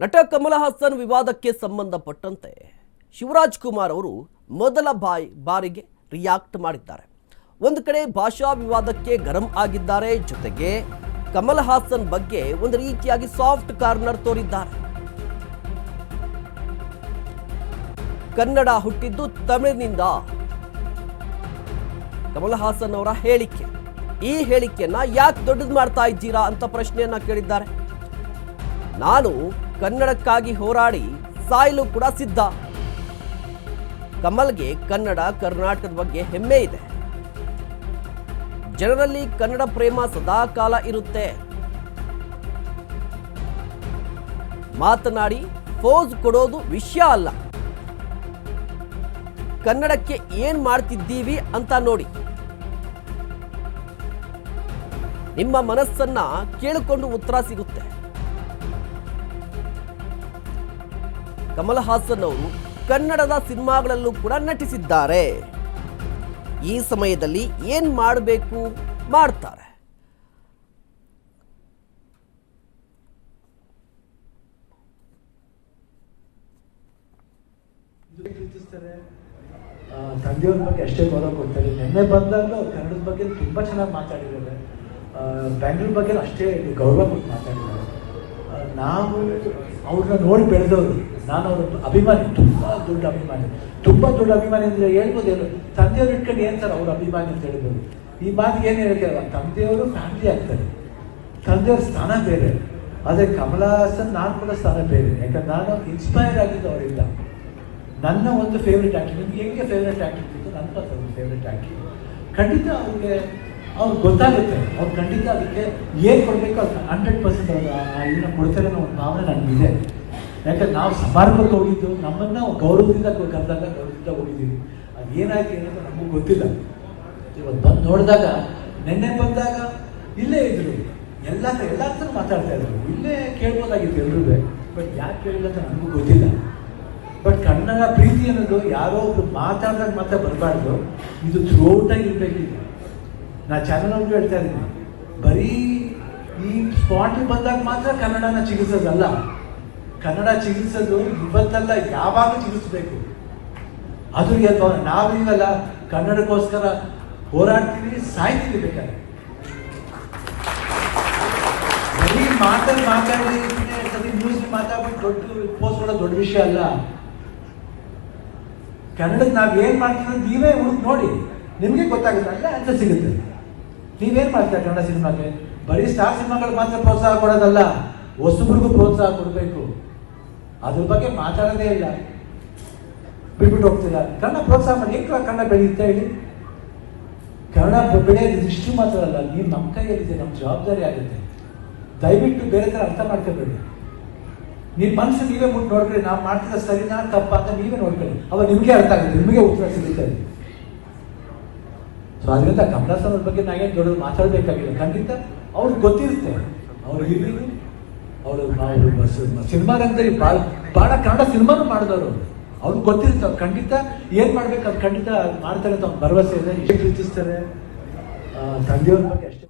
ನಟ ಕಮಲ್ ಹಾಸನ್ ವಿವಾದಕ್ಕೆ ಸಂಬಂಧಪಟ್ಟಂತೆ ಶಿವರಾಜ್ ಕುಮಾರ್ ಅವರು ಮೊದಲ ಬಾರಿಗೆ ರಿಯಾಕ್ಟ್ ಮಾಡಿದ್ದಾರೆ. ಒಂದು ಕಡೆ ಭಾಷಾ ವಿವಾದಕ್ಕೆ ಗರಂ ಆಗಿದ್ದಾರೆ, ಜೊತೆಗೆ ಕಮಲ್ ಹಾಸನ್ ಬಗ್ಗೆ ಒಂದು ರೀತಿಯಾಗಿ ಸಾಫ್ಟ್ ಕಾರ್ನರ್ ತೋರಿದ್ದಾರೆ. ಕನ್ನಡ ಹುಟ್ಟಿದ್ದು ತಮಿಳಿನಿಂದ ಕಮಲ್ ಹಾಸನ್ ಅವರ ಹೇಳಿಕೆ, ಈ ಹೇಳಿಕೆಯನ್ನ ಯಾಕೆ ದೊಡ್ಡದು ಮಾಡ್ತಾ ಇದ್ದೀರಾ ಅಂತ ಪ್ರಶ್ನೆಯನ್ನ ಕೇಳಿದ್ದಾರೆ. ನಾನು ಕನ್ನಡಕ್ಕಾಗಿ ಹೋರಾಡಿ ಸಾಯಲು ಕೂಡ ಸಿದ್ಧ. ಕಮಲ್ಗೆ ಕನ್ನಡ ಕರ್ನಾಟಕದ ಬಗ್ಗೆ ಹೆಮ್ಮೆ ಇದೆ. ಜನರಲ್ಲಿ ಕನ್ನಡ ಪ್ರೇಮ ಸದಾ ಕಾಲ ಇರುತ್ತೆ. ಮಾತನಾಡಿ ಫೋಸ್ ಕೊಡೋದು ವಿಷಯ ಅಲ್ಲ, ಕನ್ನಡಕ್ಕೆ ಏನ್ ಮಾಡ್ತಿದ್ದೀವಿ ಅಂತ ನೋಡಿ. ನಿಮ್ಮ ಮನಸ್ಸನ್ನ ಕೇಳಿಕೊಂಡು ಉತ್ತರ ಸಿಗುತ್ತೆ. ಕಮಲ್ ಹಾಸನ್ ಅವರು ಕನ್ನಡದ ಸಿನಿಮಾಗಳಲ್ಲೂ ಕೂಡ ನಟಿಸಿದ್ದಾರೆ. ಈ ಸಮಯದಲ್ಲಿ ಏನ್ ಮಾಡಬೇಕು ಮಾಡ್ತಾರೆ. ತಂದೆಯವ್ರ ಬಗ್ಗೆ ಅಷ್ಟೇ ಗೌರವ ಕೊಡ್ತಾರೆ. ನಿನ್ನೆ ಬಂದಾಗ ಕನ್ನಡದ ಬಗ್ಗೆ ತುಂಬ ಚೆನ್ನಾಗಿ ಮಾತಾಡಿದ್ದಾರೆ. ಬ್ಯಾಂಗ್ಳೂರ್ ಬಗ್ಗೆ ಅಷ್ಟೇ ಗೌರವ ಕೊಟ್ಟು ಮಾತಾಡಿದ್ದಾರೆ. ನಾವು ಅವ್ರನ್ನ ನೋಡಿ ಬೆಳೆದವರು. ನಾನು ಅವ್ರ ಅಭಿಮಾನಿ, ತುಂಬ ದೊಡ್ಡ ಅಭಿಮಾನಿ ಅಂದರೆ ಹೇಳ್ಬೋದು. ತಂದೆಯವ್ರು ಇಟ್ಕೊಂಡು ಏನು ಸರ್ ಅವ್ರ ಅಭಿಮಾನಿ ಅಂತ ಹೇಳ್ಬೋದು. ಈ ಮಾತಿಗೆ ಏನು ಹೇಳ್ತಾರೆ, ತಂದೆಯವರು ಫ್ಯಾಮಿಲಿ ಆಗ್ತಾರೆ, ತಂದೆಯವ್ರ ಸ್ಥಾನ ಬೇರೆ. ಆದರೆ ಕಮಲ್ ಹಾಸನ್ ನಾನು ಕೂಡ ಸ್ಥಾನ ಬೇರೆ. ಯಾಕಂದ್ರೆ ನಾನು ಇನ್ಸ್ಪೈರ್ ಆಗಿದ್ದು ಅವರಿಂದ. ನನ್ನ ಒಂದು ಫೇವ್ರೆಟ್ ಆ್ಯಕ್ಟರ್, ನಿಮ್ಗೆ ಹೆಂಗೆ ಫೇವ್ರೆಟ್ ಆ್ಯಕ್ಟರ್ ಇತ್ತು, ನನ್ನ ಒಂದು ಫೇವ್ರೆಟ್ ಆ್ಯಕ್ಟರ್. ಖಂಡಿತ ಅವ್ರಿಗೆ ಗೊತ್ತಾಗುತ್ತೆ. ಅವ್ರು ಖಂಡಿತ ಅದಕ್ಕೆ ಏನು ಕೊಡಬೇಕು ಅದು 100% ಅವ್ರು ಇದನ್ನ ಕೊಡ್ತಾರೆ ಅನ್ನೋ ಒಂದು ಭಾವನೆ ನನಗಿದೆ. ಯಾಕಂದ್ರೆ ನಾವು ಸಮಾರಂಭಕ್ಕೆ ಹೋಗಿದ್ದು, ನಮ್ಮನ್ನು ಗೌರವದಿಂದ ಕರೆದಾಗ ಗೌರವದಿಂದ ಹೋಗಿದ್ದೀವಿ. ಅದು ಏನಾಯ್ತು ಏನಂತ ನಮಗೂ ಗೊತ್ತಿಲ್ಲ. ಇವತ್ತು ಬಂದು ನೋಡಿದಾಗ, ನೆನ್ನೆ ಬಂದಾಗ ಇಲ್ಲೇ ಇದ್ರು, ಎಲ್ಲ ಹತ್ರ ಮಾತಾಡ್ತಾ ಇದ್ರು. ಇಲ್ಲೇ ಕೇಳ್ಬೋದಾಗಿತ್ತು ಎಲ್ರೂ. ಬಟ್ ಯಾಕೆ ಕೇಳಿಲ್ಲ ಅಂತ ನನಗೂ ಗೊತ್ತಿಲ್ಲ. ಬಟ್ ಕನ್ನಡ ಪ್ರೀತಿ ಅನ್ನೋದು ಯಾರೋ ಒಬ್ರು ಮಾತಾಡಿದಾಗ ಮಾತ್ರ ಬರಬಾರ್ದು, ಇದು ಥ್ರೂಔಟಾಗಿ ಇರಬೇಕಿದೆ. ನಾ ಚಾನಲ್ ಅವ್ರಿಗೂ ಹೇಳ್ತಾ ಇದ್ದೀನಿ, ಬರೀ ಈ ಸ್ಪಾಟಿಗೆ ಬಂದಾಗ ಮಾತ್ರ ಕನ್ನಡನ ಚಿಕಿತ್ಸೋದಲ್ಲ. ಕನ್ನಡ ಚಿಕಿತ್ಸೋದು ಇವತ್ತಲ್ಲ, ಯಾವಾಗ ಚಿಕಿತ್ಸಬೇಕು. ಅದು ನಾವೀಗಲ್ಲ ಕನ್ನಡಕ್ಕೋಸ್ಕರ ಹೋರಾಡ್ತೀವಿ, ಸಾಯ್ತೀವಿ. ಬೇಕಾದ್ರೆ ಬರೀ ಮಾತಾಡಿ ನ್ಯೂಸ್ ಮಾತಾಡ್ಬಿಟ್ಟು ದೊಡ್ಡ ಪೋಸ್ಟ್ ಕೊಡೋದು ದೊಡ್ಡ ವಿಷಯ ಅಲ್ಲ. ಕನ್ನಡಕ್ಕೆ ನಾವು ಏನು ಮಾಡ್ತೀವಿ ನೀವೇ ಹುಡುಕ್ ನೋಡಿ, ನಿಮಗೆ ಗೊತ್ತಾಗುತ್ತೆ. ಅಲ್ಲೇ ಆನ್ಸರ್ ಸಿಗುತ್ತೆ. ನೀವೇನು ಮಾಡ್ತೀರಾ ಕನ್ನಡ ಸಿನಿಮಾಗೆ? ಬರೀ ಸ್ಟಾರ್ ಸಿನಿಮಾಗಳಿಗೆ ಮಾತ್ರ ಪ್ರೋತ್ಸಾಹ ಕೊಡೋದಲ್ಲ, ಹೊಸಬ್ರಿಗೂ ಪ್ರೋತ್ಸಾಹ ಕೊಡಬೇಕು. ಅದ್ರ ಬಗ್ಗೆ ಮಾತಾಡೋದೇ ಇಲ್ಲ, ಬಿಟ್ಬಿಟ್ಟು ಹೋಗ್ತೀರಾ. ಕನ್ನಡ ಪ್ರೋತ್ಸಾಹ ಮಾಡಿ, ಏಕೆ ಕನ್ನಡ ಬೆಳೆಯುತ್ತೆ ಹೇಳಿ? ಕನ್ನಡ ಬೆಳೆಯೋದು ಇಷ್ಟು ಮಾತ್ರ ಅಲ್ಲ, ನೀವು ನಮ್ಮ ಕೈಯಲ್ಲಿದೆ, ನಮ್ಮ ಜವಾಬ್ದಾರಿ ಆಗುತ್ತೆ. ದಯವಿಟ್ಟು ಬೇರೆ ಥರ ಅರ್ಥ ಮಾಡ್ಕೋಬೇಡಿ. ನಿಮ್ಮ ಮನಸ್ಸು ನೀವೇ ಮುಟ್ಟು ನೋಡ್ಕೊಳ್ಳಿ, ನಾವು ಮಾಡ್ತಿದ್ದ ಸರಿನಾ ತಪ್ಪ ಅಂತ ನೀವೇ ನೋಡ್ಕೊಳ್ಳಿ. ಅವಾಗ ನಿಮಗೆ ಅರ್ಥ ಆಗುತ್ತೆ, ನಿಮಗೆ ಉತ್ತರ ಸಿಗುತ್ತೆ. ಸೊ ಅದರಿಂದ ಕಮಲ್ ಹಾಸನ್ ಅವ್ರ ಬಗ್ಗೆ ನಾವೇನು ದೊಡ್ಡದು ಮಾತಾಡಬೇಕಾಗಿಲ್ಲ. ಖಂಡಿತ ಅವ್ರಿಗೆ ಗೊತ್ತಿರುತ್ತೆ. ಅವ್ರು ಇಲ್ಲಿ ಅವರು ಸಿನಿಮಾ ರಂಗದಲ್ಲಿ ಭಾಳ ಕನ್ನಡ ಸಿನಿಮಾನು ಮಾಡಿದವರು. ಅವ್ರಿಗೆ ಗೊತ್ತಿರುತ್ತೆ. ಅವ್ರು ಖಂಡಿತ ಏನು ಮಾಡ್ಬೇಕು ಅದು ಖಂಡಿತ ಮಾಡ್ತಾರೆ ಅಂತ ಒಂದು ಭರವಸೆ ಇದೆ. ಇಷ್ಟೇ ಪ್ರೀತಿಸ್ತಾರೆ. ತಂದೆಯವ್ರ ಬಗ್ಗೆ ಅಷ್ಟೇ.